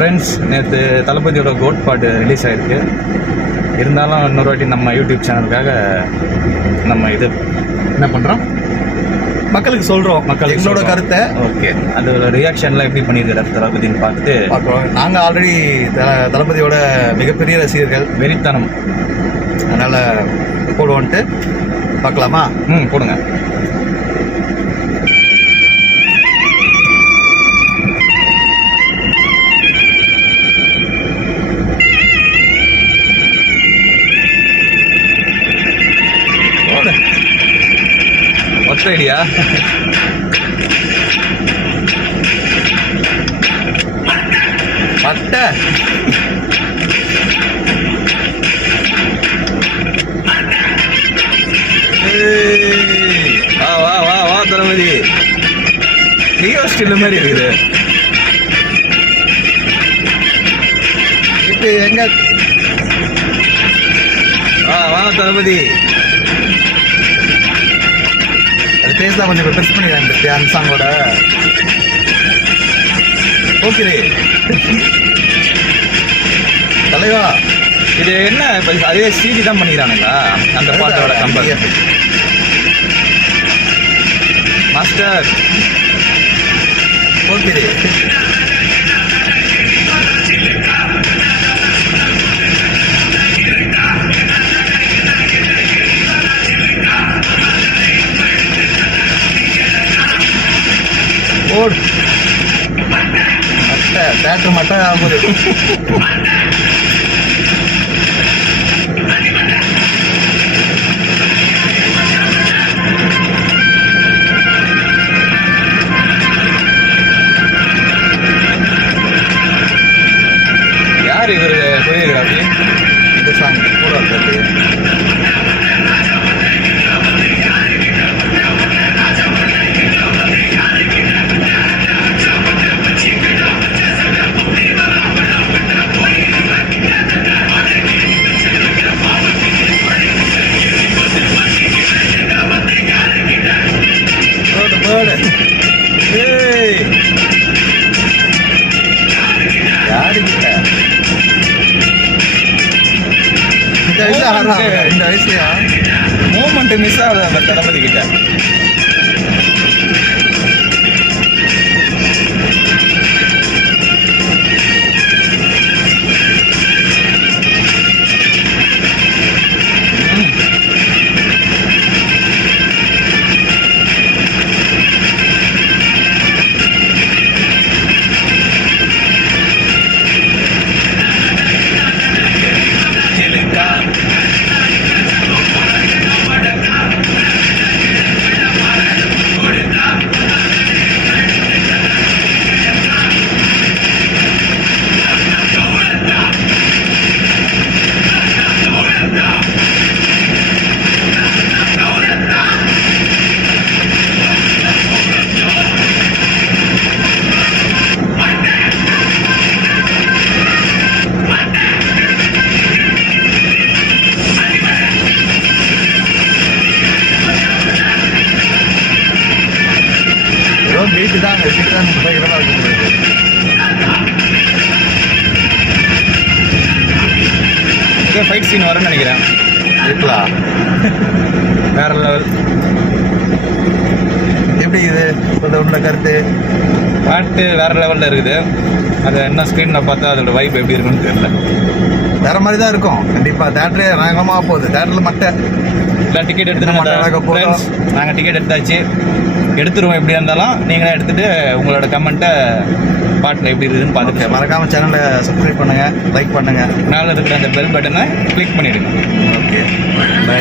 Friends, நேற்று தளபதியோட code பாட்டு ரிலீஸ் ஆகிருக்கு. இருந்தாலும் இன்னொரு வாட்டி நம்ம யூடியூப் சேனலுக்காக நம்ம இது என்ன பண்ணுறோம், மக்களுக்கு சொல்கிறோம். எங்களோட கருத்தை ஓகே, அதோட ரியாக்ஷன்லாம் எப்படி பண்ணியிருக்காரு தளபதின்னு பார்த்துட்டு பார்க்குறோம். நாங்கள் ஆல்ரெடி தளபதியோட மிகப்பெரிய ரசிகர்கள், வெறித்தனம். அதனால் போடுவோன்ட்டு பார்க்கலாமா? போடுங்க. ஒத்த ஐடியா. பட்டை வா வா வா வா தளபதி, லியோ ஸ்டில் மாதிரி இருக்குது. இப்போ எங்க வா தளபதி. அது பேசலாம், கொஞ்சம் ப்ரெஸ் பண்ணிடுறேன் அந்த சாங்கோட. ஓகே தலைவா, இது என்ன இப்போ அதே சிஜி தான் பண்ணிக்கிறானுங்களா அந்த பாட்டோட கம்பேர்? மாஸ்டர் ஓகே ஓடு மட்டை தேட்டர் மட்டை ஆகுது. யார் இவர் கொரியோகிராஃபி? இந்த சாங் கூட இருக்கு. இந்த வயசுலயா மூமெண்ட் மிஸ் ஆகுது அந்த தளபதி கிட்ட. வீட்டு தான் பயங்கரமாக இருக்கும். இதே ஃபைட் சீன் வரும்னு நினைக்கிறேன். இருக்கலாம். வேற லெவல். எப்படி இது உன்னோட கருத்து? பாட்டு வேற லெவலில் இருக்குது. அதை என்ன ஸ்க்ரீனில் பார்த்தா அதோட வைப் எப்படி இருக்குன்னு தெரியல. வேற மாதிரி தான் இருக்கும் கண்டிப்பாக. தேட்டரே நாங்கமாக போகுது. தேட்டரில் மட்டும் இல்லை, டிக்கெட் எடுத்துட்டு நாங்கள் டிக்கெட் எடுத்தாச்சு. எடுத்துருவோம். எப்படி இருந்தாலும் நீங்களே எடுத்துகிட்டு உங்களோட கமெண்ட்டை பாட்டில் எப்படி இருக்குதுன்னு பார்த்துட்டு மறக்காமல் சேனலை சப்ஸ்கிரைப் பண்ணுங்கள், லைக் பண்ணுங்கள், மேலே இருக்கிற அந்த பெல் பட்டனை கிளிக் பண்ணிவிடுங்க. Okay, by.